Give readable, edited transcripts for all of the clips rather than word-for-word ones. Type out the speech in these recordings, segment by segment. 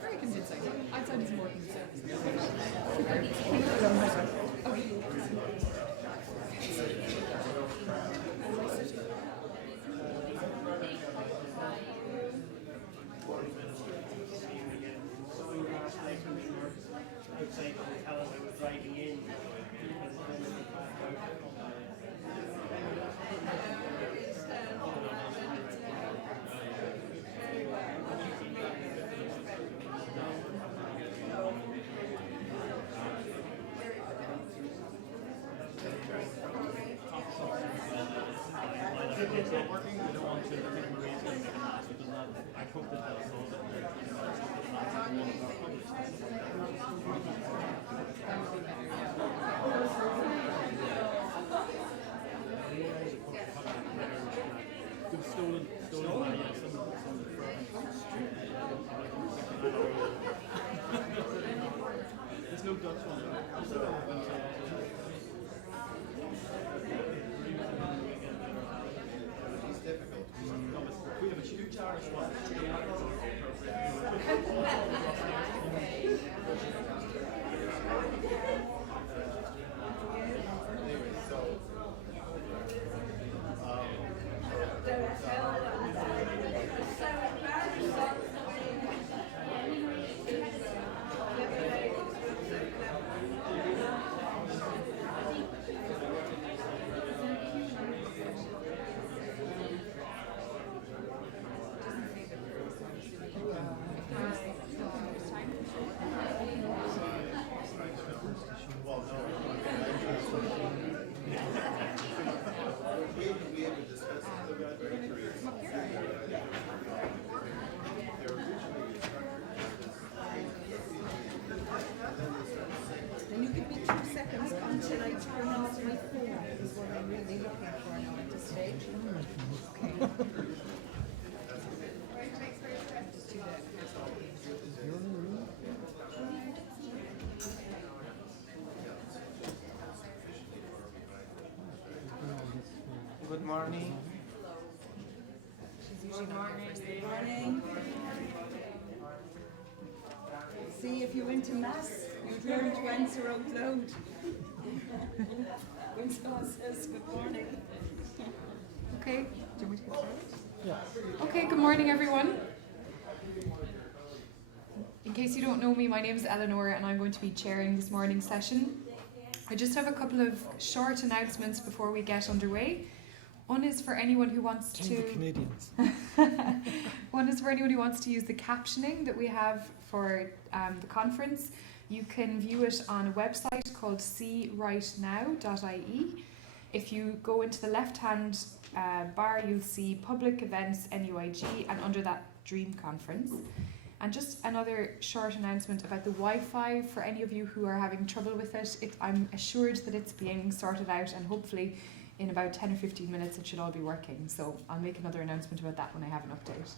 Very convincing. I'd say it's more convincing. It's not working, we don't want to make Maria's going to make a mess because I hope that they'll solve it. Stolen money and some of the there's no Dutch one. We have a huge Irish one. Then you give me 2 seconds until I turn off my phone, is what I'm really looking for now at this stage. Okay. Just do that. Good morning. She's usually not here first. Good morning. See, if you went to mass, you'd learn to answer out loud. When someone says good morning. Okay, do you want me to get started? Yeah. Okay, good morning everyone. In case you don't know me, my name is Eleanor and I'm going to be chairing this morning's session. I just have a couple of short announcements before we get underway. One is for anyone who wants to... the Canadians. One is for anyone who wants to use the captioning that we have for the conference. You can view it on a website called seerightnow.ie. If you go into the left-hand bar, you'll see Public Events NUIG, and under that, Dream Conference. And just another short announcement about the Wi-Fi for any of you who are having trouble with it. I'm assured that it's being sorted out, and hopefully in about 10 or 15 minutes it should all be working. So I'll make another announcement about that when I have an update.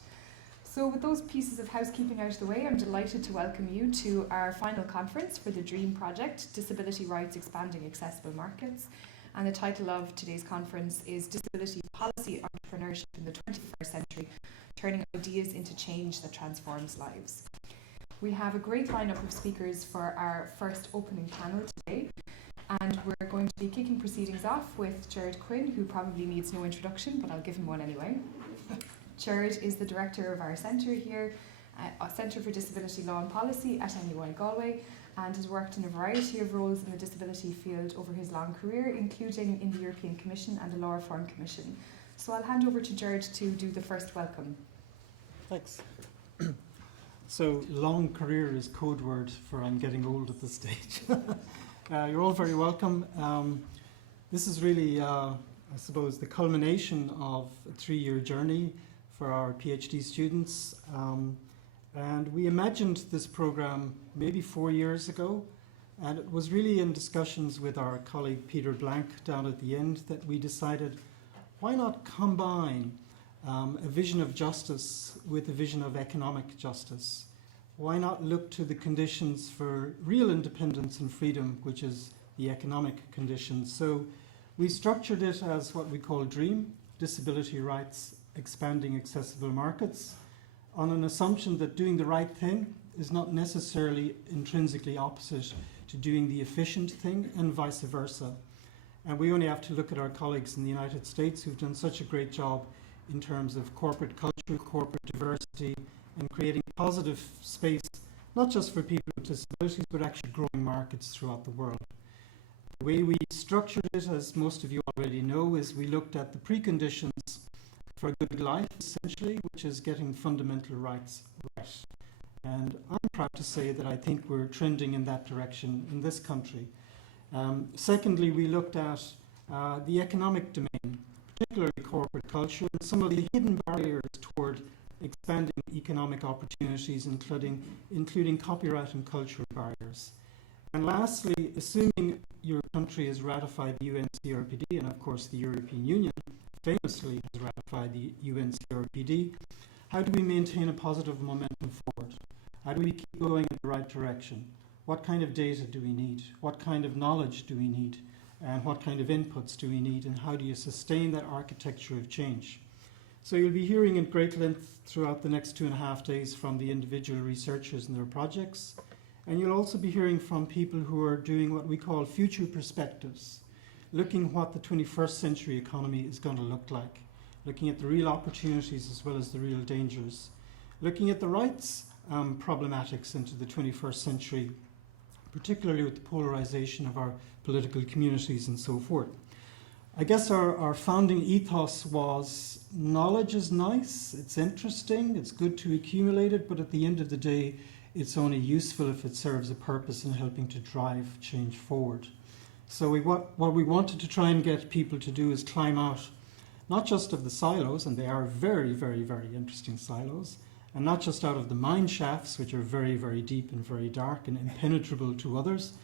So with those pieces of housekeeping out of the way, I'm delighted to welcome you to our final conference for the DREAM project, Disability Rights Expanding Accessible Markets. And the title of today's conference is Disability Policy Entrepreneurship in the 21st Century, Turning Ideas into Change that Transforms Lives. We have a great lineup of speakers for our first opening panel today. And we're going to be kicking proceedings off with Jared Quinn, who probably needs no introduction, but I'll give him one anyway. Jared is the director of our centre here, Centre for Disability Law and Policy at NUI Galway, and has worked in a variety of roles in the disability field over his long career, including in the European Commission and the Law Reform Commission. So I'll hand over to Jared to do the first welcome. Thanks. So long career is code word for I'm getting old at this stage. You're all very welcome. This is really, I suppose, the culmination of a 3-year journey for our PhD students. And we imagined this program maybe 4 years ago, and it was really in discussions with our colleague Peter Blank down at the end that we decided, why not combine a vision of justice with a vision of economic justice. Why not look to the conditions for real independence and freedom, which is the economic conditions? So we structured it as what we call DREAM, Disability Rights Expanding Accessible Markets, on an assumption that doing the right thing is not necessarily intrinsically opposite to doing the efficient thing, and vice versa. And we only have to look at our colleagues in the United States who've done such a great job in terms of corporate culture, corporate diversity, and creating positive space, not just for people with disabilities, but actually growing markets throughout the world. The way we structured it, as most of you already know, is we looked at the preconditions for a good life, essentially, which is getting fundamental rights right. And I'm proud to say that I think we're trending in that direction in this country. Secondly, we looked at the economic domain, particularly corporate culture, and some of the hidden barriers toward expanding economic opportunities, including copyright and cultural barriers. And lastly, assuming your country has ratified the UN CRPD, and of course the European Union famously has ratified the UN CRPD, how do we maintain a positive momentum forward? How do we keep going in the right direction? What kind of data do we need? What kind of knowledge do we need? And what kind of inputs do we need? And how do you sustain that architecture of change? So you'll be hearing in great length throughout the next 2.5 days from the individual researchers and their projects. And you'll also be hearing from people who are doing what we call future perspectives, looking what the 21st century economy is going to look like, looking at the real opportunities as well as the real dangers, looking at the rights problematics into the 21st century, particularly with the polarization of our political communities and so forth. I guess our founding ethos was knowledge is nice, it's interesting, it's good to accumulate it, but at the end of the day, it's only useful if it serves a purpose in helping to drive change forward. So what we wanted to try and get people to do is climb out, not just of the silos, and they are very, very, very interesting silos, and not just out of the mine shafts, which are very, very deep and very dark and impenetrable to others,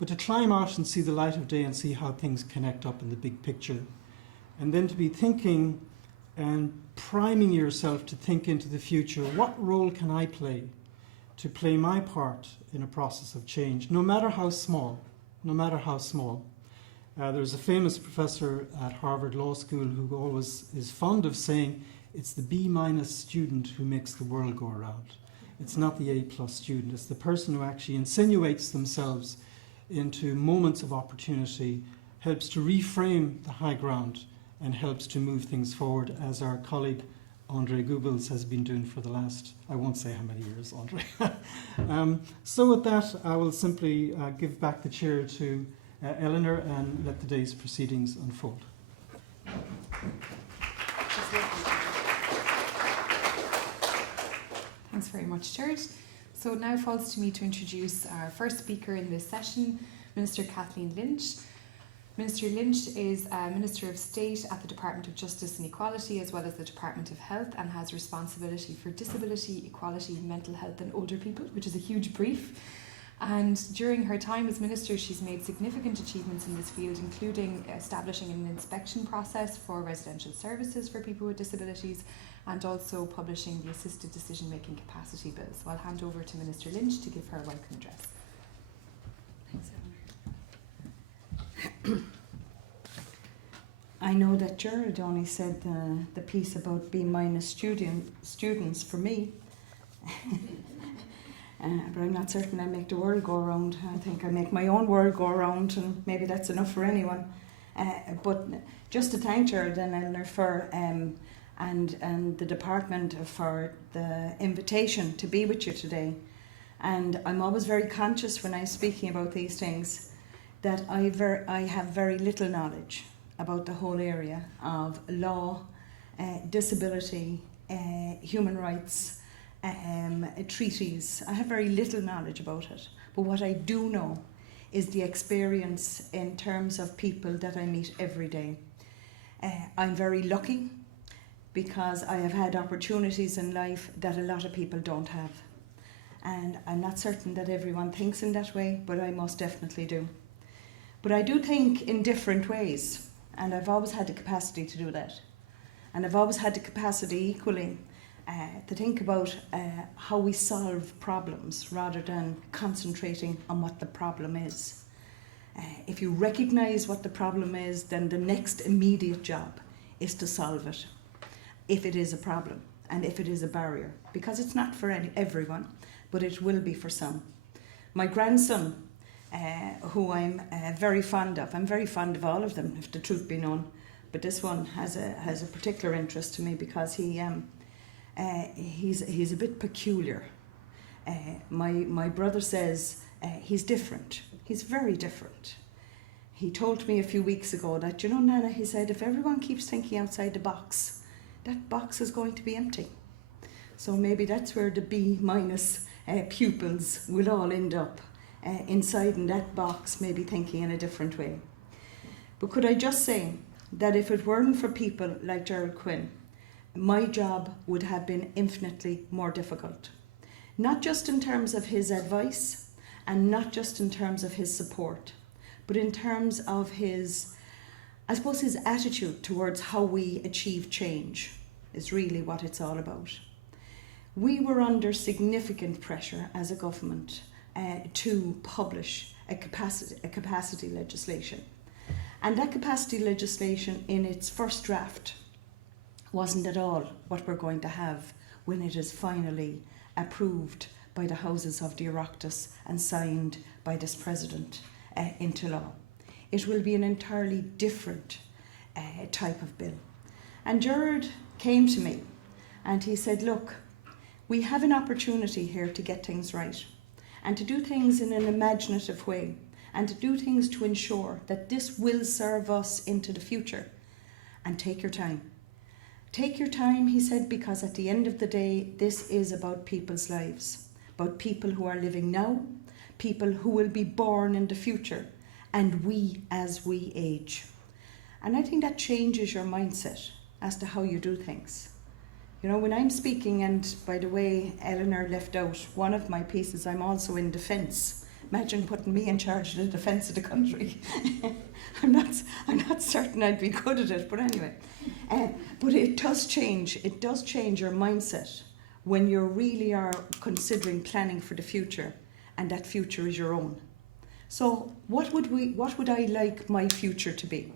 but to climb out and see the light of day and see how things connect up in the big picture. And then to be thinking and priming yourself to think into the future, what role can I play to play my part in a process of change, no matter how small, no matter how small. There's a famous professor at Harvard Law School who always is fond of saying, it's the B- student who makes the world go around. It's not the A+ student. It's the person who actually insinuates themselves into moments of opportunity, helps to reframe the high ground, and helps to move things forward, as our colleague Andre Goebbels has been doing for the last, I won't say how many years, Andre. So with that, I will simply give back the chair to Eleanor and let the day's proceedings unfold. Thanks very much, Stuart. So it now falls to me to introduce our first speaker in this session, Minister Kathleen Lynch. Minister Lynch is Minister of State at the Department of Justice and Equality, as well as the Department of Health, and has responsibility for disability, equality, mental health and older people, which is a huge brief. And during her time as Minister, she's made significant achievements in this field, including establishing an inspection process for residential services for people with disabilities, and also publishing the Assisted Decision-Making Capacity Bill. So I'll hand over to Minister Lynch to give her a welcome address. Thanks, I know that Jared only said the piece about B- students for me, but I'm not certain I make the world go around. I think I make my own world go around, and maybe that's enough for anyone. But just to thank Jared and Eleanor for and the department for the invitation to be with you today. And I'm always very conscious when I'm speaking about these things that I have very little knowledge about the whole area of law, disability, human rights, treaties. I have very little knowledge about it. But what I do know is the experience in terms of people that I meet every day. I'm very lucky because I have had opportunities in life that a lot of people don't have. And I'm not certain that everyone thinks in that way, but I most definitely do. But I do think in different ways, and I've always had the capacity to do that. And I've always had the capacity equally to think about how we solve problems rather than concentrating on what the problem is. If you recognise what the problem is, then the next immediate job is to solve it, if it is a problem and if it is a barrier, because it's not for everyone, but it will be for some. My grandson, who I'm very fond of, I'm very fond of all of them, if the truth be known, but this one has a particular interest to me because he's a bit peculiar. My brother says he's different. He's very different. He told me a few weeks ago that, Nana, he said, if everyone keeps thinking outside the box, that box is going to be empty. So maybe that's where the B- pupils will all end up, inside in that box, maybe thinking in a different way. But could I just say that if it weren't for people like Gerald Quinn, my job would have been infinitely more difficult. Not just in terms of his advice and not just in terms of his support, but in terms of his attitude towards how we achieve change is really what it's all about. We were under significant pressure as a government to publish a capacity legislation. And that capacity legislation in its first draft wasn't at all what we're going to have when it is finally approved by the Houses of the Oireachtas and signed by this President into law. It will be an entirely different type of bill. And Gerard came to me and he said, look, we have an opportunity here to get things right and to do things in an imaginative way and to do things to ensure that this will serve us into the future. And take your time. Take your time, he said, because at the end of the day, this is about people's lives, about people who are living now, people who will be born in the future, and we as we age. And I think that changes your mindset as to how you do things. When I'm speaking, and by the way, Eleanor left out one of my pieces, I'm also in defence. Imagine putting me in charge of the defence of the country. I'm not certain I'd be good at it, but anyway. But it does change your mindset when you really are considering planning for the future, and that future is your own. So what would I like my future to be?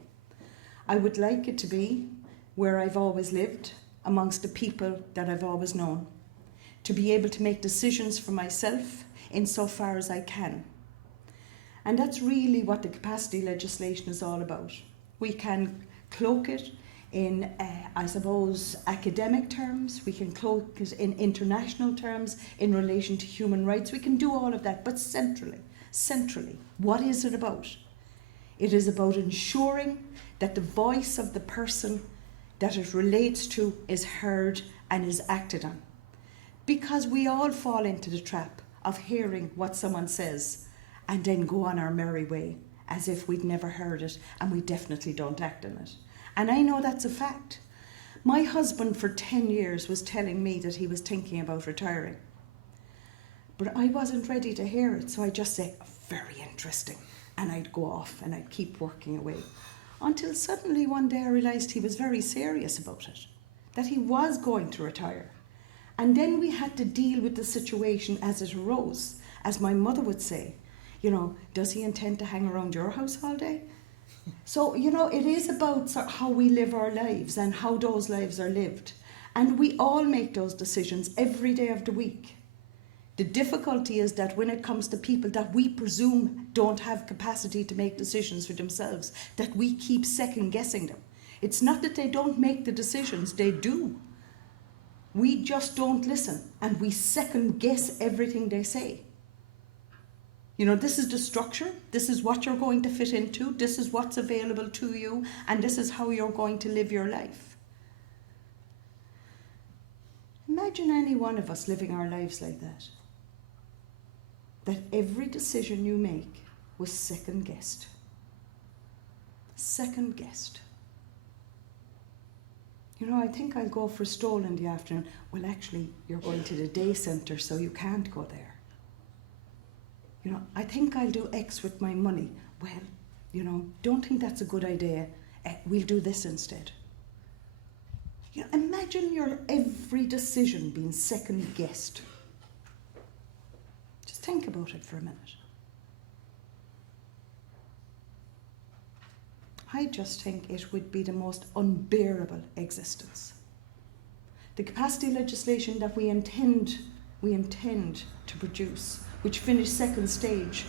I would like it to be where I've always lived, amongst the people that I've always known, to be able to make decisions for myself insofar as I can. And that's really what the capacity legislation is all about. We can cloak it in, academic terms, we can cloak it in international terms, in relation to human rights, we can do all of that, but centrally, what is it about? It is about ensuring that the voice of the person that it relates to is heard and is acted on. Because we all fall into the trap of hearing what someone says and then go on our merry way as if we'd never heard it and we definitely don't act on it. And I know that's a fact. My husband for 10 years was telling me that he was thinking about retiring. But I wasn't ready to hear it, so I'd just say, very interesting. And I'd go off and I'd keep working away. Until suddenly one day I realised he was very serious about it, that he was going to retire. And then we had to deal with the situation as it arose. As my mother would say, does he intend to hang around your house all day? So, it is about how we live our lives and how those lives are lived. And we all make those decisions every day of the week. The difficulty is that when it comes to people that we presume don't have capacity to make decisions for themselves, that we keep second guessing them. It's not that they don't make the decisions, they do. We just don't listen and we second guess everything they say. This is the structure, this is what you're going to fit into, this is what's available to you, and this is how you're going to live your life. Imagine any one of us living our lives like that. That every decision you make was second guessed. Second guessed. I think I'll go for a stroll in the afternoon. Well, actually, you're going to the day centre, so you can't go there. I think I'll do X with my money. Well, don't think that's a good idea. We'll do this instead. You know, imagine your every decision being second guessed. Just think about it for a minute. I just think it would be the most unbearable existence. The capacity legislation that we intend to produce, which finished second stage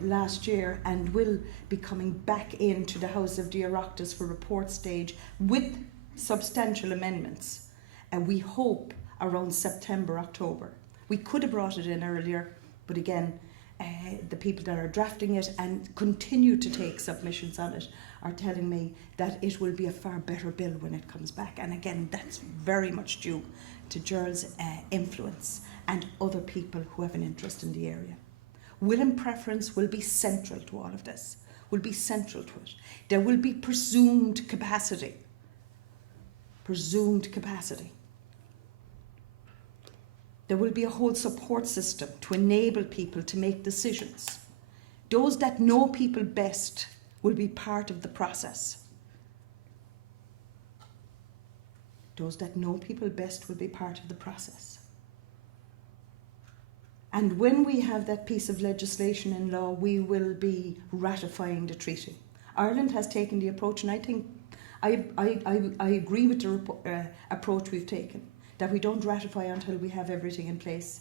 last year and will be coming back into the House of the Oireachtas for report stage with substantial amendments, and we hope around September, October. We could have brought it in earlier, but again, the people that are drafting it and continue to take submissions on it are telling me that it will be a far better bill when it comes back. And again, that's very much due to Gerald's influence and other people who have an interest in the area. Will and preference will be central to all of this, will be central to it. There will be presumed capacity. Presumed capacity. There will be a whole support system to enable people to make decisions. Those that know people best will be part of the process. Those that know people best will be part of the process. And when we have that piece of legislation in law, we will be ratifying the treaty. Ireland has taken the approach, and I think I agree with the approach we've taken, that we don't ratify until we have everything in place.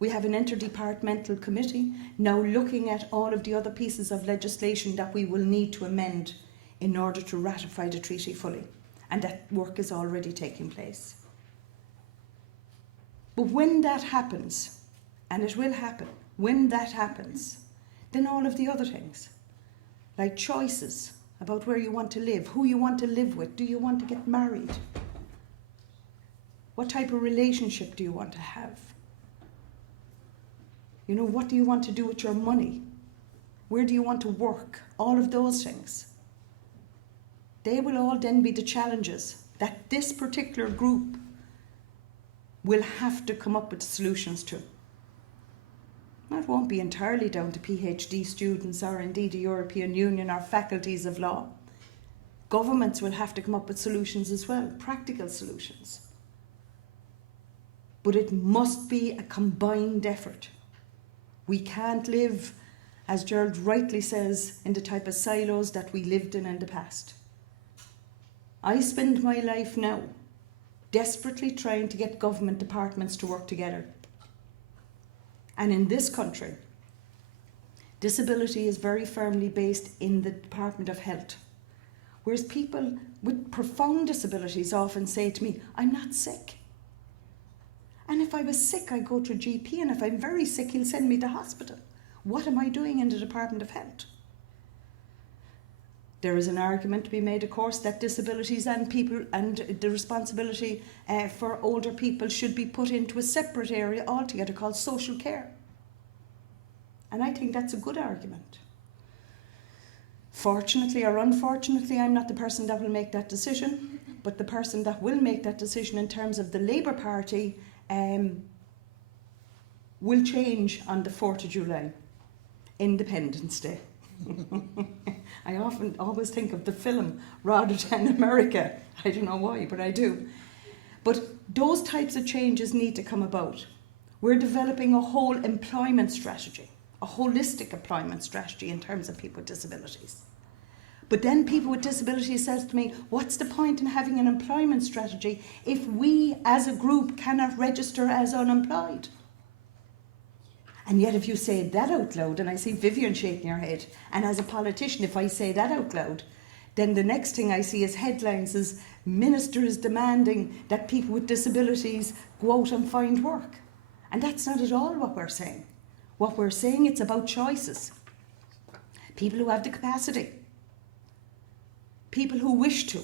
We have an interdepartmental committee now looking at all of the other pieces of legislation that we will need to amend in order to ratify the treaty fully. And that work is already taking place. But when that happens, and it will happen, when that happens, then all of the other things, like choices about where you want to live, who you want to live with, do you want to get married? What type of relationship do you want to have? You know, what do you want to do with your money? Where do you want to work? All of those things. They will all then be the challenges that this particular group will have to come up with solutions to. That won't be entirely down to PhD students or indeed the European Union or faculties of law. Governments will have to come up with solutions as well, practical solutions. But it must be a combined effort. We can't live, as Gerald rightly says, in the type of silos that we lived in the past. I spend my life now desperately trying to get government departments to work together. And in this country, disability is very firmly based in the Department of Health. Whereas people with profound disabilities often say to me, I'm not sick. And if I was sick, I'd go to a GP, and if I'm very sick, he'll send me to hospital. What am I doing in the Department of Health? There is an argument to be made, of course, that disabilities and people and the responsibility for older people should be put into a separate area altogether called social care. And I think that's a good argument. Fortunately or unfortunately, I'm not the person that will make that decision, but the person that will make that decision in terms of the Labour Party will change on the 4th of July, Independence Day. I always think of the film rather than America. I don't know why, but I do. But those types of changes need to come about. We're developing a whole employment strategy, a holistic employment strategy in terms of people with disabilities. But then people with disabilities says to me, what's the point in having an employment strategy if we as a group cannot register as unemployed? And yet if you say that out loud, and I see Vivian shaking her head, and as a politician, if I say that out loud, then the next thing I see is headlines as ministers demanding that people with disabilities go out and find work. And that's not at all what we're saying. What we're saying, it's about choices. People who have the capacity, people who wish to,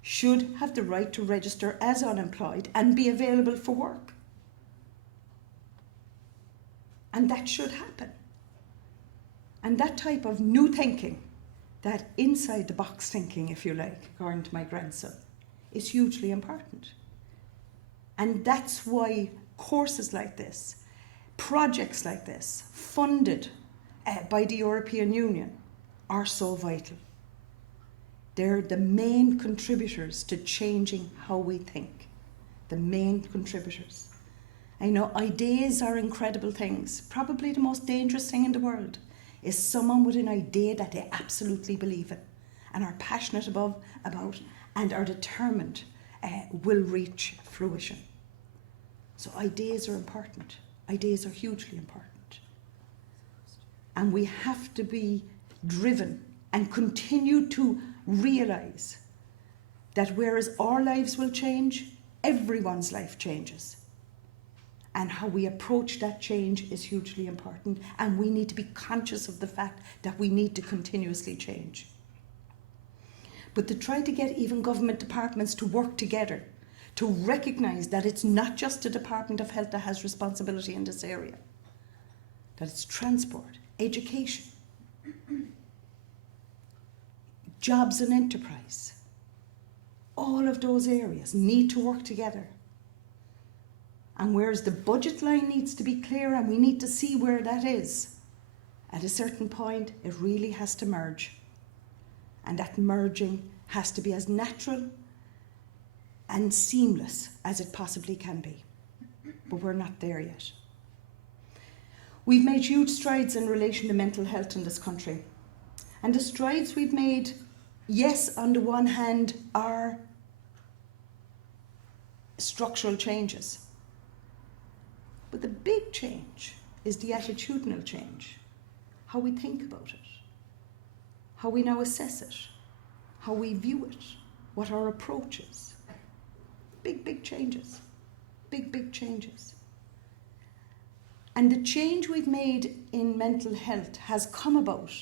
should have the right to register as unemployed and be available for work. And that should happen. And that type of new thinking, that inside the box thinking, if you like, according to my grandson, is hugely important. And that's why courses like this, projects like this, funded by the European Union, are so vital. They're the main contributors to changing how we think. The main contributors. I know ideas are incredible things. Probably the most dangerous thing in the world is someone with an idea that they absolutely believe in and are passionate about and are determined will reach fruition. So ideas are important. Ideas are hugely important. And we have to be driven and continue to realise that whereas our lives will change, everyone's life changes. And how we approach that change is hugely important. And we need to be conscious of the fact that we need to continuously change. But to try to get even government departments to work together, to recognise that it's not just the Department of Health that has responsibility in this area, that it's transport, education, jobs and enterprise. All of those areas need to work together. And whereas the budget line needs to be clear and we need to see where that is, at a certain point it really has to merge. And that merging has to be as natural and seamless as it possibly can be. But we're not there yet. We've made huge strides in relation to mental health in this country. And the strides we've made, yes, on the one hand, are structural changes. But the big change is the attitudinal change. How we think about it. How we now assess it. How we view it. What our approach is. Big changes. Big changes. And the change we've made in mental health has come about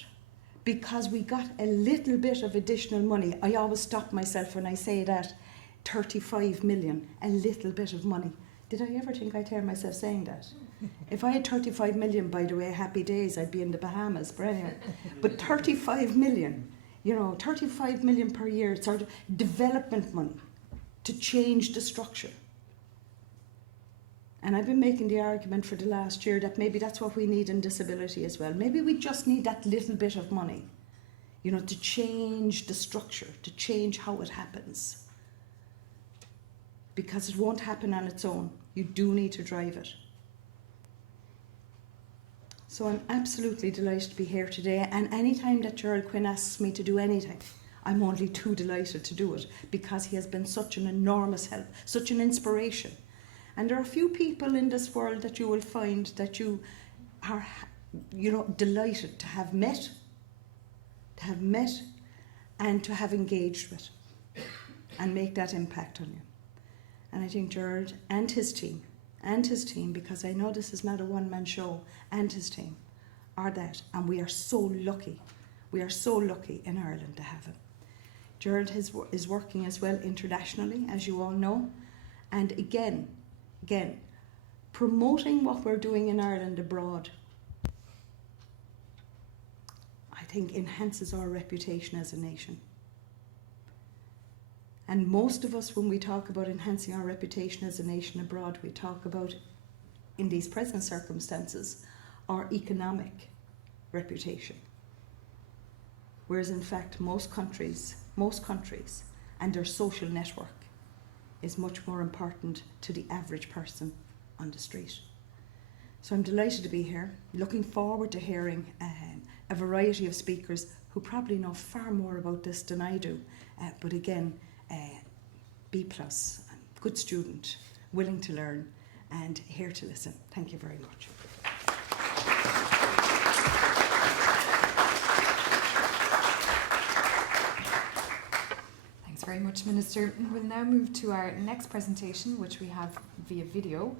because we got a little bit of additional money. I always stop myself when I say that. 35 million, a little bit of money. Did I ever think I'd hear myself saying that? If I had 35 million, by the way, happy days, I'd be in the Bahamas, but anyway. But 35 million, 35 million per year, sort of development money to change the structure. And I've been making the argument for the last year that maybe that's what we need in disability as well. Maybe we just need that little bit of money, to change the structure, to change how it happens. Because it won't happen on its own. You do need to drive it. So I'm absolutely delighted to be here today. And any time that Gerald Quinn asks me to do anything, I'm only too delighted to do it because he has been such an enormous help, such an inspiration. And there are few people in this world that you will find that you are, delighted to have met and to have engaged with and make that impact on you. And I think Gerald and his team, because I know this is not a one-man show, and his team are that. And we are so lucky. We are so lucky in Ireland to have him. Gerald is working as well internationally, as you all know. And again, promoting what we're doing in Ireland abroad, I think enhances our reputation as a nation. And most of us, when we talk about enhancing our reputation as a nation abroad, we talk about, in these present circumstances, our economic reputation. Whereas in fact, most countries, and their social network is much more important to the average person on the street. So I'm delighted to be here, looking forward to hearing a variety of speakers who probably know far more about this than I do, but again, B+, good student, willing to learn, and here to listen. Thank you very much. Thanks very much, Minister. We'll now move to our next presentation, which we have via video,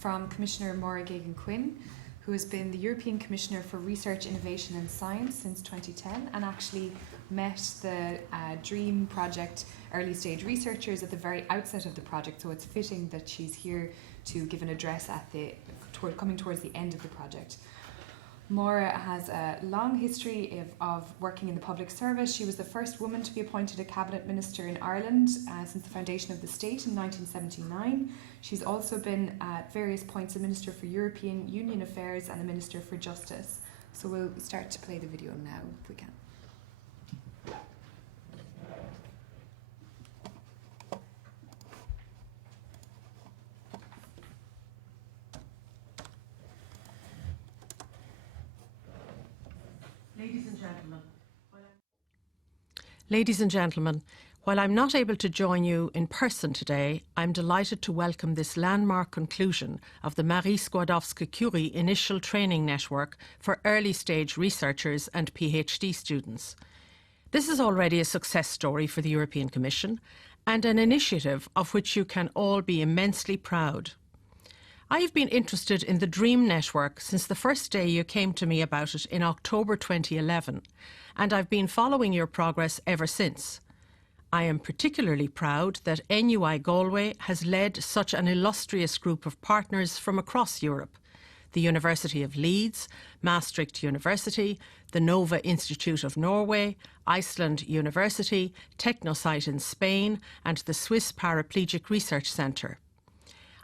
from Commissioner Maura Geoghegan-Quinn, who has been the European Commissioner for Research, Innovation and Science since 2010 and actually met the DREAM project early stage researchers at the very outset of the project, so it's fitting that she's here to give an address at coming towards the end of the project. Maura has a long history of working in the public service. She was the first woman to be appointed a cabinet minister in Ireland since the foundation of the state in 1979. She's also been at various points a Minister for European Union Affairs and a Minister for Justice. So we'll start to play the video now if we can. Ladies and gentlemen, while I'm not able to join you in person today, I'm delighted to welcome this landmark conclusion of the Marie Skłodowska-Curie Initial Training Network for early stage researchers and PhD students. This is already a success story for the European Commission and an initiative of which you can all be immensely proud. I have been interested in the DREAM network since the first day you came to me about it in October 2011, and I've been following your progress ever since. I am particularly proud that NUI Galway has led such an illustrious group of partners from across Europe: the University of Leeds, Maastricht University, the Nova Institute of Norway, Iceland University, Technosite in Spain, and the Swiss Paraplegic Research Centre.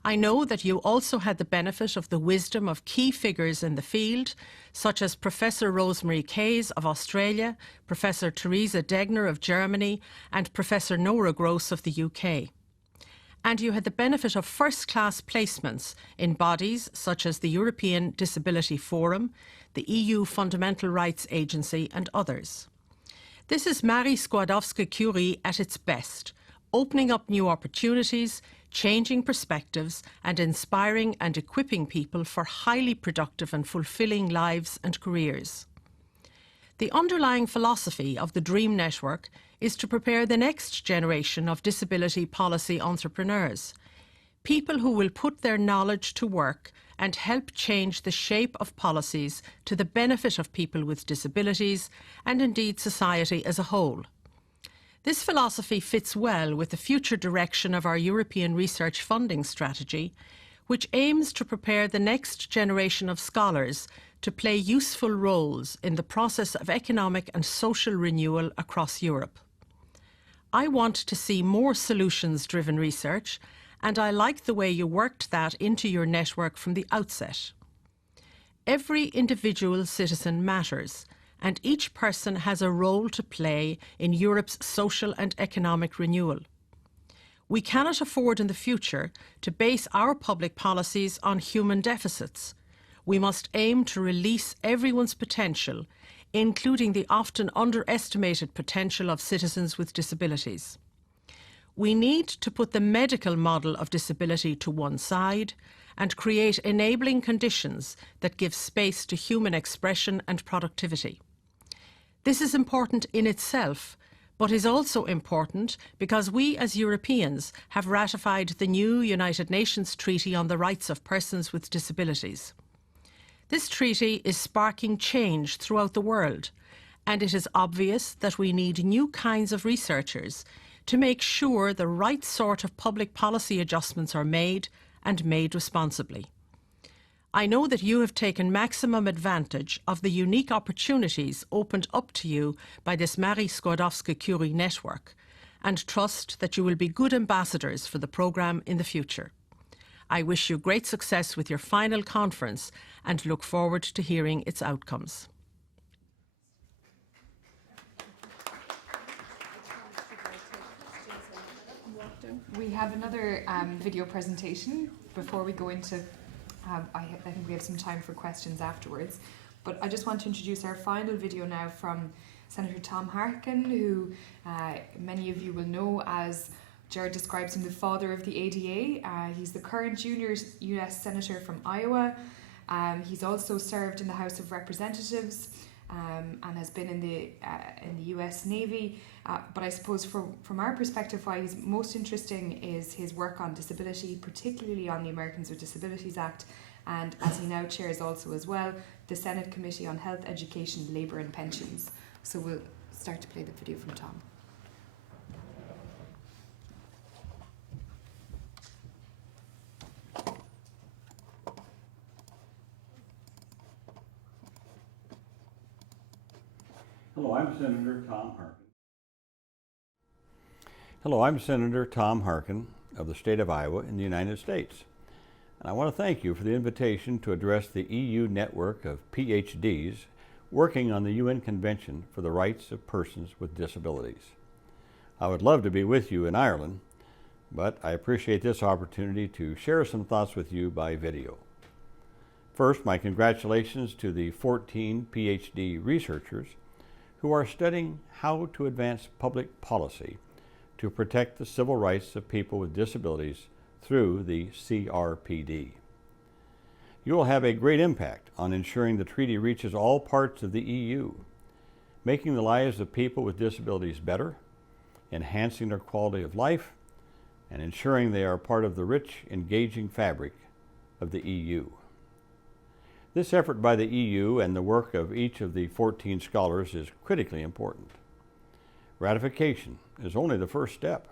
I know that you also had the benefit of the wisdom of key figures in the field, such as Professor Rosemary Case of Australia, Professor Theresa Degner of Germany, and Professor Nora Gross of the UK. And you had the benefit of first-class placements in bodies such as the European Disability Forum, the EU Fundamental Rights Agency, and others. This is Marie Skłodowska-Curie at its best, opening up new opportunities, changing perspectives, and inspiring and equipping people for highly productive and fulfilling lives and careers. The underlying philosophy of the DREAM network is to prepare the next generation of disability policy entrepreneurs, people who will put their knowledge to work and help change the shape of policies to the benefit of people with disabilities and indeed society as a whole. This philosophy fits well with the future direction of our European research funding strategy, which aims to prepare the next generation of scholars to play useful roles in the process of economic and social renewal across Europe. I want to see more solutions-driven research, and I like the way you worked that into your network from the outset. Every individual citizen matters, and each person has a role to play in Europe's social and economic renewal. We cannot afford in the future to base our public policies on human deficits. We must aim to release everyone's potential, including the often underestimated potential of citizens with disabilities. We need to put the medical model of disability to one side and create enabling conditions that give space to human expression and productivity. This is important in itself, but is also important because we as Europeans have ratified the new United Nations Treaty on the Rights of Persons with Disabilities. This treaty is sparking change throughout the world, and it is obvious that we need new kinds of researchers to make sure the right sort of public policy adjustments are made and made responsibly. I know that you have taken maximum advantage of the unique opportunities opened up to you by this Marie Skłodowska-Curie network, and trust that you will be good ambassadors for the programme in the future. I wish you great success with your final conference and look forward to hearing its outcomes. We have another video presentation before we go into I think we have some time for questions afterwards, but I just want to introduce our final video now from Senator Tom Harkin, who many of you will know as Jared describes him the father of the ADA. He's the current junior US Senator from Iowa. He's also served in the House of Representatives and has been in the US Navy. But I suppose from our perspective, why he's most interesting is his work on disability, particularly on the Americans with Disabilities Act, and as he now chairs also as well, the Senate Committee on Health, Education, Labour and Pensions. So we'll start to play the video from Tom. Hello, I'm Senator Tom Harkin. Hello, I'm Senator Tom Harkin of the state of Iowa in the United States. And I want to thank you for the invitation to address the EU network of PhDs working on the UN Convention for the Rights of Persons with Disabilities. I would love to be with you in Ireland, but I appreciate this opportunity to share some thoughts with you by video. First, my congratulations to the 14 PhD researchers who are studying how to advance public policy to protect the civil rights of people with disabilities through the CRPD. You will have a great impact on ensuring the treaty reaches all parts of the EU, making the lives of people with disabilities better, enhancing their quality of life, and ensuring they are part of the rich, engaging fabric of the EU. This effort by the EU and the work of each of the 14 scholars is critically important. Ratification is only the first step.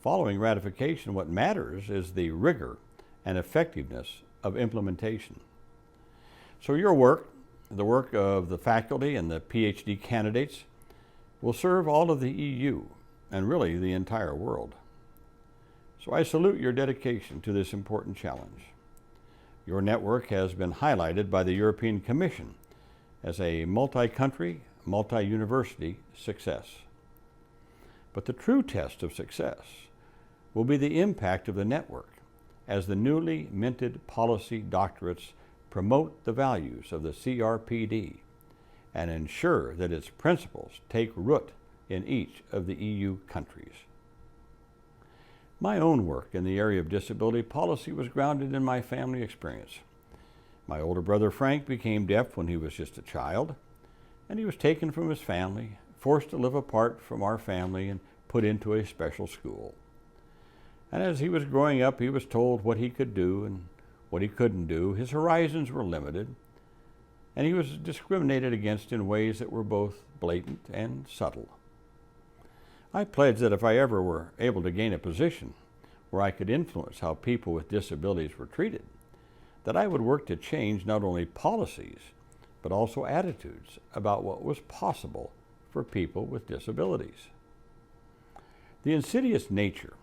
Following ratification, what matters is the rigor and effectiveness of implementation. So your work, the work of the faculty and the PhD candidates, will serve all of the EU and really the entire world. So I salute your dedication to this important challenge. Your network has been highlighted by the European Commission as a multi-country, multi-university success. But the true test of success will be the impact of the network as the newly minted policy doctorates promote the values of the CRPD and ensure that its principles take root in each of the EU countries. My own work in the area of disability policy was grounded in my family experience. My older brother Frank became deaf when he was just a child, and he was taken from his family, forced to live apart from our family, and put into a special school. And as he was growing up, he was told what he could do and what he couldn't do. His horizons were limited, and he was discriminated against in ways that were both blatant and subtle. I pledged that if I ever were able to gain a position where I could influence how people with disabilities were treated, that I would work to change not only policies, but also attitudes about what was possible for people with disabilities. The insidious nature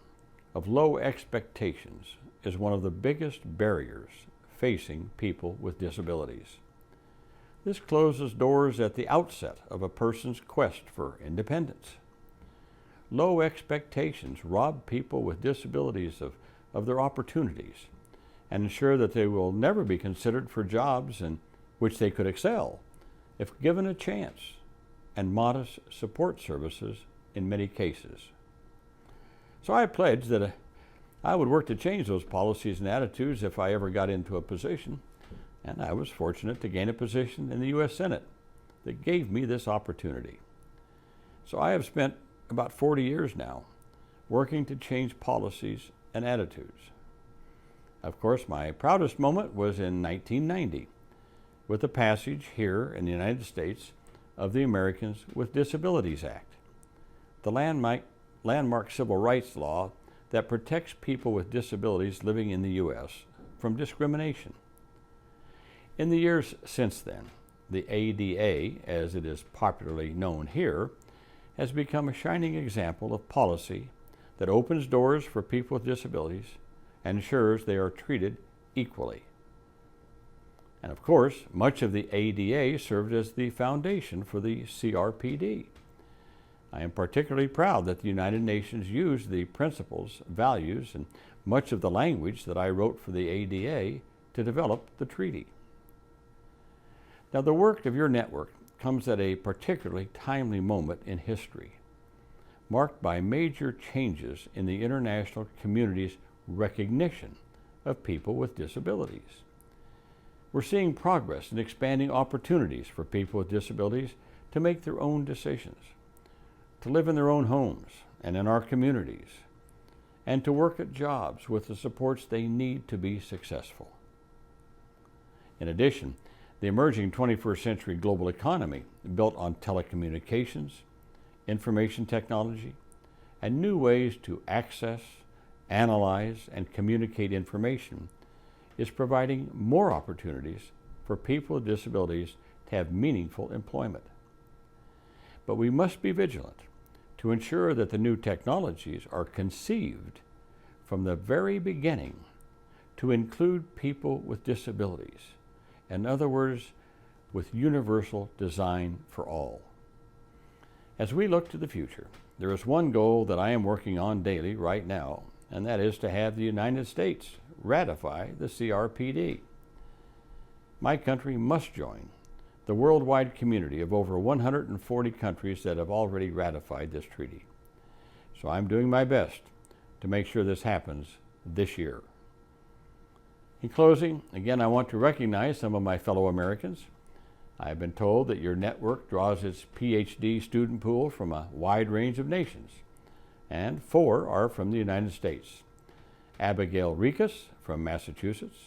of low expectations is one of the biggest barriers facing people with disabilities. This closes doors at the outset of a person's quest for independence. Low expectations rob people with disabilities of their opportunities and ensure that they will never be considered for jobs in which they could excel if given a chance, and modest support services in many cases. So I pledged that I would work to change those policies and attitudes if I ever got into a position, and I was fortunate to gain a position in the U.S. Senate that gave me this opportunity. So I have spent about 40 years now working to change policies and attitudes. Of course, my proudest moment was in 1990 with the passage here in the United States of the Americans with Disabilities Act, the landmark civil rights law that protects people with disabilities living in the U.S. from discrimination. In the years since then, the ADA, as it is popularly known here, has become a shining example of policy that opens doors for people with disabilities and ensures they are treated equally. And of course, much of the ADA served as the foundation for the CRPD. I am particularly proud that the United Nations used the principles, values, and much of the language that I wrote for the ADA to develop the treaty. Now, the work of your network comes at a particularly timely moment in history, marked by major changes in the international community's recognition of people with disabilities. We're seeing progress in expanding opportunities for people with disabilities to make their own decisions, to live in their own homes and in our communities, and to work at jobs with the supports they need to be successful. In addition, the emerging 21st century global economy, built on telecommunications, information technology, and new ways to access, analyze, and communicate information, is providing more opportunities for people with disabilities to have meaningful employment. But we must be vigilant to ensure that the new technologies are conceived from the very beginning to include people with disabilities. In other words, with universal design for all. As we look to the future, there is one goal that I am working on daily right now, and that is to have the United States ratify the CRPD. My country must join the worldwide community of over 140 countries that have already ratified this treaty. So I'm doing my best to make sure this happens this year. In closing, again, I want to recognize some of my fellow Americans. I have been told that your network draws its PhD student pool from a wide range of nations, and 4 are from the United States. Abigail Rikas from Massachusetts,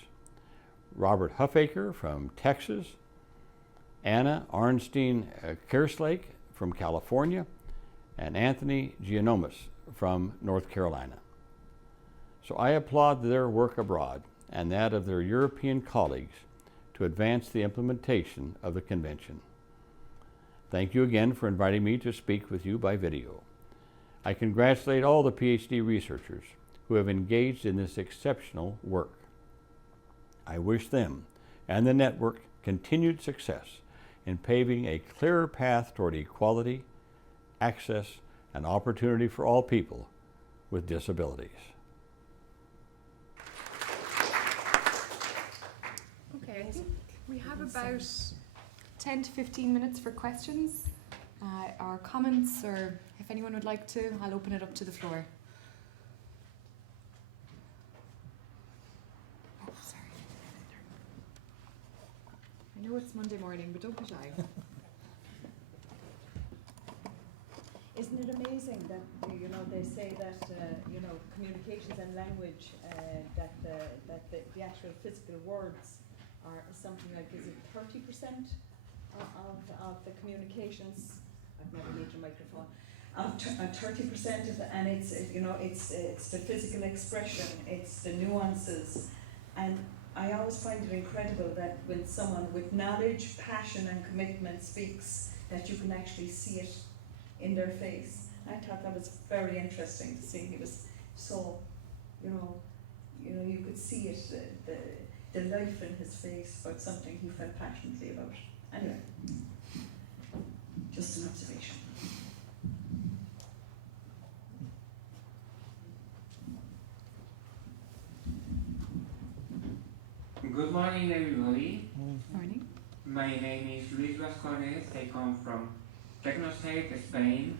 Robert Huffaker from Texas, Anna Arnstein Kerslake from California, and Anthony Gianomis from North Carolina. So I applaud their work abroad and that of their European colleagues to advance the implementation of the convention. Thank you again for inviting me to speak with you by video. I congratulate all the PhD researchers who have engaged in this exceptional work. I wish them and the network continued success in paving a clearer path toward equality, access, and opportunity for all people with disabilities. Okay, I think we have about 10 to 15 minutes for questions or comments, or if anyone would like to, I'll open it up to the floor. Oh, sorry. I know it's Monday morning, but don't be shy. Isn't it amazing that they say that communications and language that the actual physical words are something like, is it 30% of the communications? I've never used a microphone. 30% of and it's the physical expression, it's the nuances, and I always find it incredible that when someone with knowledge, passion, and commitment speaks, that you can actually see it in their face. I thought that was very interesting to see. He was so, you could see it, the life in his face about something he felt passionately about. Anyway, just an observation. Good morning, everybody. Morning. My name is Luis Vascones. I come from Tecnosite, Spain,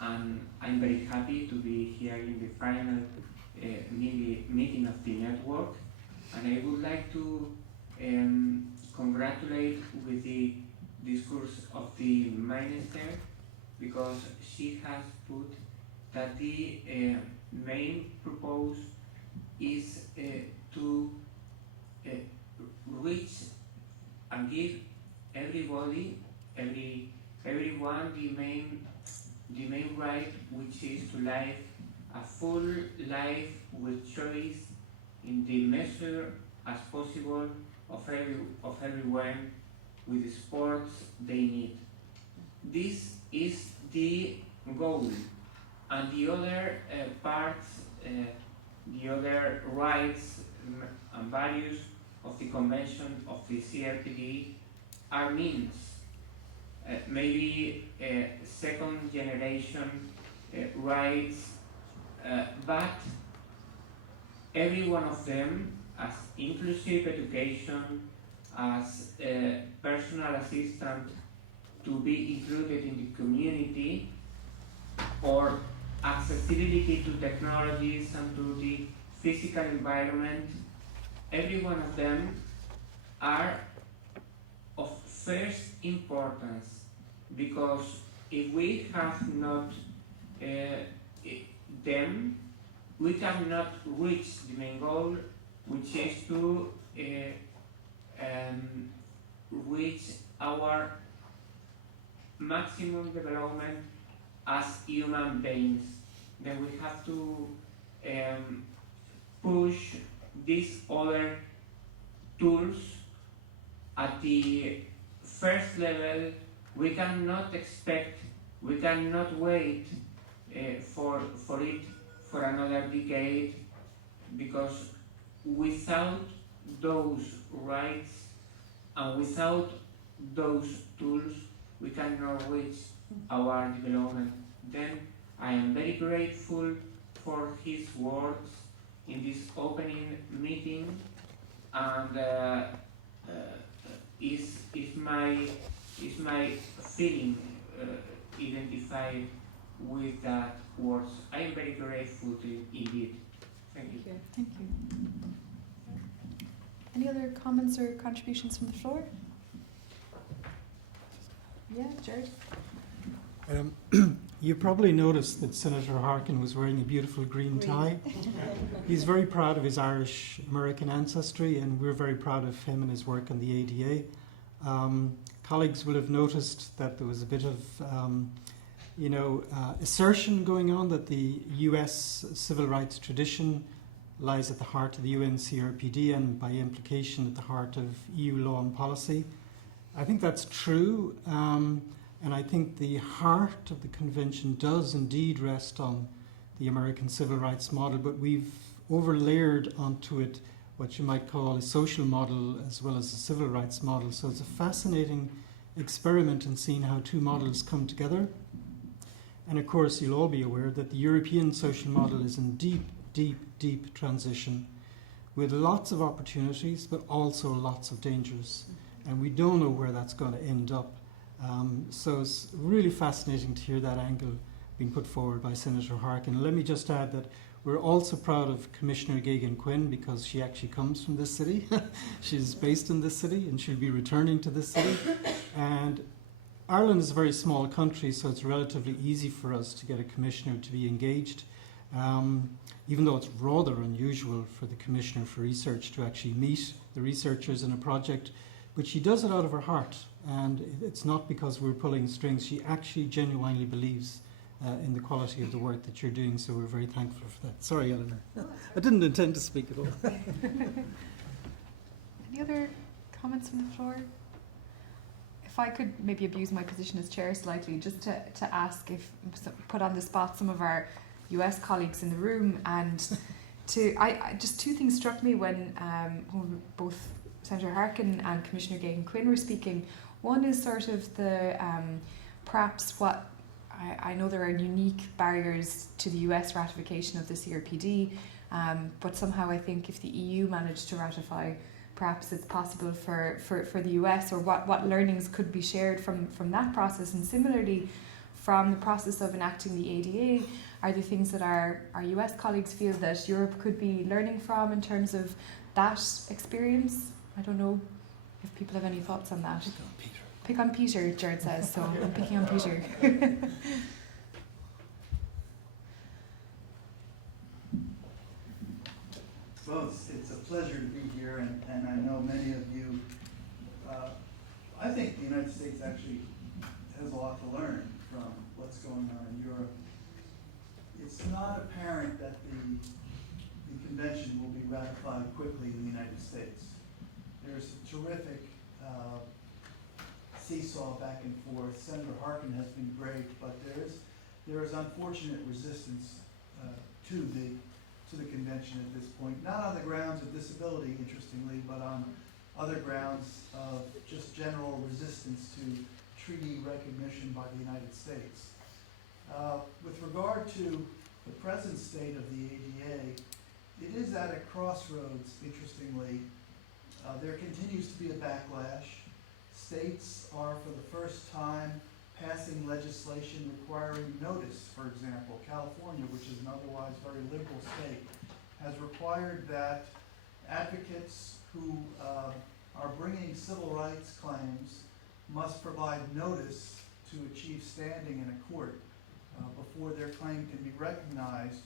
and I'm very happy to be here in the final meeting of the network. And I would like to congratulate with the discourse of the minister, because she has put that the main purpose is to reach and give everybody, everyone the main right, which is to live a full life with choice in the measure as possible of everyone with the sports they need. This is the goal, and the other parts, the other rights and values of the Convention of the CRPD are means. Maybe second generation rights, but every one of them, as inclusive education, as personal assistant to be included in the community, or accessibility to technologies and to the physical environment, every one of them are of first importance, because if we have not them, we cannot reach the main goal, which is to reach our maximum development as human beings. Then we have to push these other tools at the first level. We cannot expect, we cannot wait for it for another decade, because without those rights and without those tools, we cannot reach our development. Then I am very grateful for his words in this opening meeting, and is my feeling identified with that words. I am very grateful to you indeed. Thank you. Thank you. Any other comments or contributions from the floor? Yeah, Jared. You probably noticed that Senator Harkin was wearing a beautiful green tie. He's very proud of his Irish-American ancestry, and we're very proud of him and his work on the ADA. Colleagues will have noticed that there was a bit of assertion going on that the US civil rights tradition lies at the heart of the UN CRPD and by implication at the heart of EU law and policy. I think that's true, and I think the heart of the convention does indeed rest on the American civil rights model, but we've overlayered onto it what you might call a social model as well as a civil rights model. So it's a fascinating experiment in seeing how two models come together. And of course, you'll all be aware that the European social model is in deep transition with lots of opportunities, but also lots of dangers. And we don't know where that's going to end up. So it's really fascinating to hear that angle being put forward by Senator Harkin. And let me just add that we're also proud of Commissioner Gagan Quinn because she actually comes from this city. She's based in this city and she'll be returning to this city. And Ireland is a very small country, so it's relatively easy for us to get a commissioner to be engaged, even though it's rather unusual for the Commissioner for Research to actually meet the researchers in a project. But she does it out of her heart, and it's not because we're pulling strings. She actually genuinely believes in the quality of the work that you're doing, so we're very thankful for that. Sorry, Eleanor. I didn't intend to speak at all. Any other comments from the floor? If I could maybe abuse my position as chair slightly, just to ask if, put on the spot some of our US colleagues in the room, and I just two things struck me when both Senator Harkin and Commissioner Gagan Quinn were speaking. One is sort of the perhaps what I know there are unique barriers to the US ratification of the CRPD, but somehow I think if the EU managed to ratify, perhaps it's possible for the US, or what learnings could be shared from that process. And similarly, from the process of enacting the ADA, are there things that our US colleagues feel that Europe could be learning from in terms of that experience? I don't know if people have any thoughts on that. Pick on Peter. Pick on Peter, Jared says, so I'm picking on Peter. Well, it's a pleasure to be here, and I know many of you, I think the United States actually has a lot to learn from what's going on in Europe. It's not apparent that the convention will be ratified quickly in the United States. There's a terrific seesaw back and forth. Senator Harkin has been great, but there is unfortunate resistance to the convention at this point, not on the grounds of disability, interestingly, but on other grounds of just general resistance to treaty recognition by the United States. With regard to the present state of the ADA, it is at a crossroads, interestingly. There continues to be a backlash. States are, for the first time, passing legislation requiring notice. For example, California, which is an otherwise very liberal state, has required that advocates who are bringing civil rights claims must provide notice to achieve standing in a court before their claim can be recognized,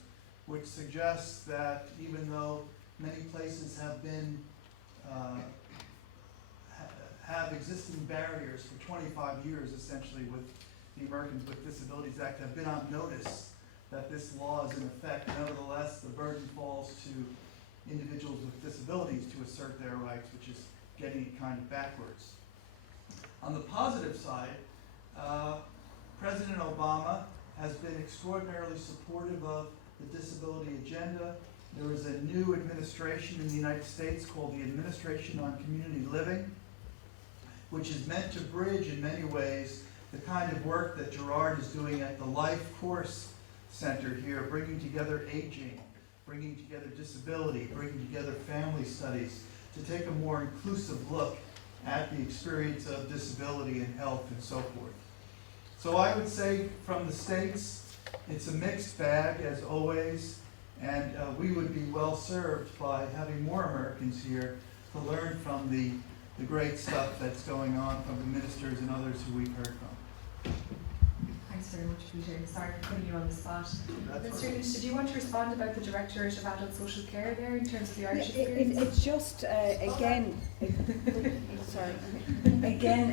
which suggests that even though many places have been have existing barriers for 25 years, essentially, with the Americans with Disabilities Act, have been on notice that this law is in effect. Nevertheless, the burden falls to individuals with disabilities to assert their rights, which is getting it kind of backwards. On the positive side, President Obama has been extraordinarily supportive of the disability agenda. There is a new administration in the United States called the Administration on Community Living, which is meant to bridge in many ways the kind of work that Gerard is doing at the Life Course Center here, bringing together aging, bringing together disability, bringing together family studies, to take a more inclusive look at the experience of disability and health and so forth. So I would say from the States, it's a mixed bag as always, and we would be well served by having more Americans here to learn from the great stuff that's going on from the ministers and others who we've heard from. Thanks very much, Peter. Sorry for putting you on the spot. That's Mr. Lynch, did you want to respond about the Directorate of Adult Social Care there in terms of the Irish Yeah, experience? it's just, again,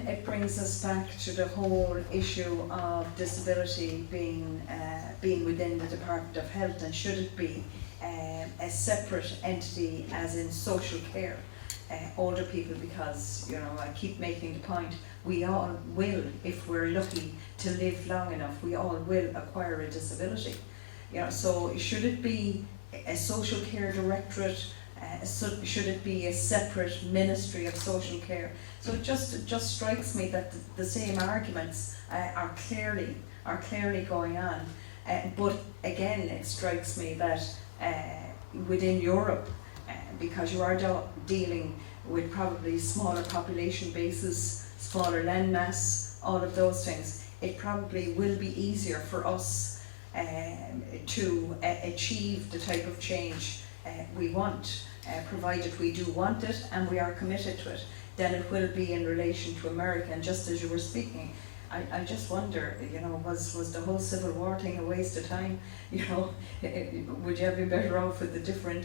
it brings us back to the whole issue of disability being within the Department of Health, and should it be a separate entity as in social care, older people, because, you know, I keep making the point, we all will, if we're lucky to live long enough, we all will acquire a disability. You know, so should it be a social care directorate? Should it be a separate ministry of social care? So it just strikes me that the same arguments are clearly going on. But again, it strikes me that within Europe, because you are dealing with probably smaller population bases, smaller land mass, all of those things, it probably will be easier for us to achieve the type of change we want, provided we do want it and we are committed to it, than it will be in relation to America. And just as you were speaking, I just wonder, you know, was the whole Civil War thing a waste of time? You know, would you have been better off with the different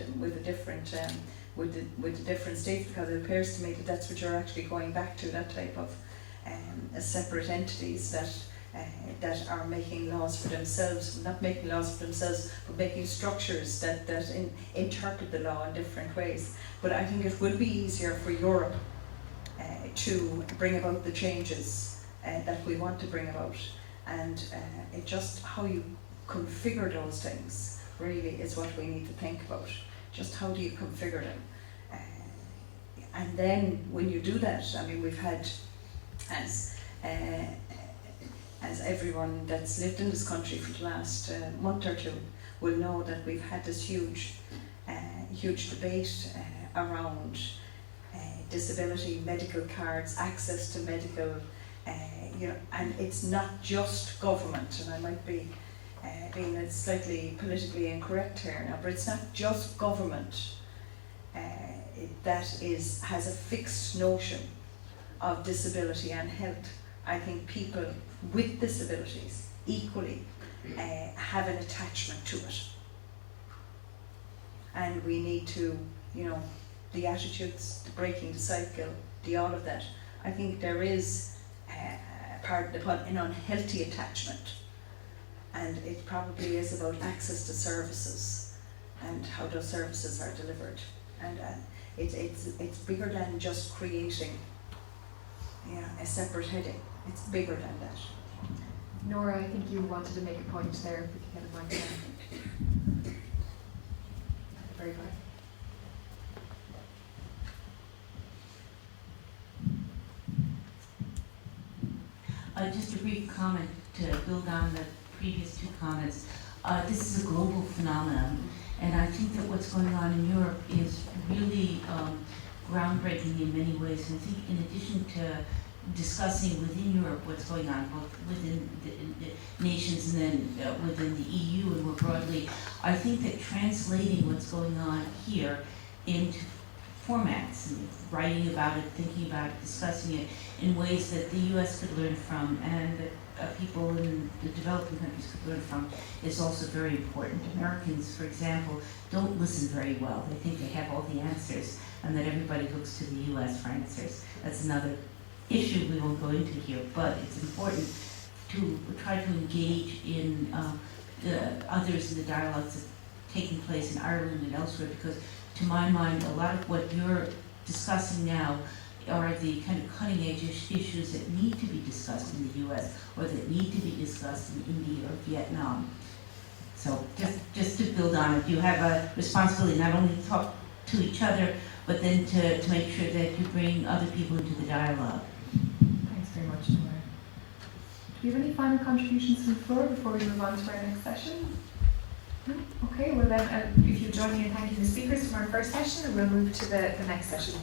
states? Because it appears to me that that's what you're actually going back to, that type of separate entities that are making laws for themselves, not making laws for themselves, but making structures that interpret the law in different ways. But I think it will be easier for Europe to bring about the changes that we want to bring about, and it just how you configure those things really is what we need to think about. Just how do you configure them? And then when you do that, I mean, we've had, as everyone that's lived in this country for the last month or two will know, that we've had this huge debate around disability, medical cards, access to medical, you know, and it's not just government, and I might be being slightly politically incorrect here now, but it's not just government that has a fixed notion of disability and health. I think people with disabilities equally have an attachment to it, and we need to, you know, the attitudes, the breaking the cycle, all of that. I think there is pardon the pun, an unhealthy attachment, and it probably is about access to services and how those services are delivered, and it's bigger than just creating, you know, a separate heading. It's bigger than that. Nora, I think you wanted to make a point there, if we could get a mic down. Very good. Just a brief comment to build on the previous two comments. This is a global phenomenon, and I think that what's going on in Europe is really groundbreaking in many ways. And I think in addition to discussing within Europe what's going on, both within the nations and then within the EU and more broadly, I think that translating what's going on here into formats and writing about it, thinking about it, discussing it in ways that the US could learn from and that people in the developing countries could learn from is also very important. Americans, for example, don't listen very well. They think they have all the answers and that everybody looks to the US for answers. That's another issue we won't go into here, but it's important to try to engage in others in the dialogues that are taking place in Ireland and elsewhere, because to my mind, a lot of what you're discussing now are the kind of cutting edge issues that need to be discussed in the US or that need to be discussed in India or Vietnam. So just to build on it, you have a responsibility not only to talk to each other, but then to make sure that you bring other people into the dialogue. Thanks very much, Nora. Do we have any final contributions from the floor before we move on to our next session? No? Okay, well then, if you join me in thanking the speakers from our first session, and we'll move to the next session.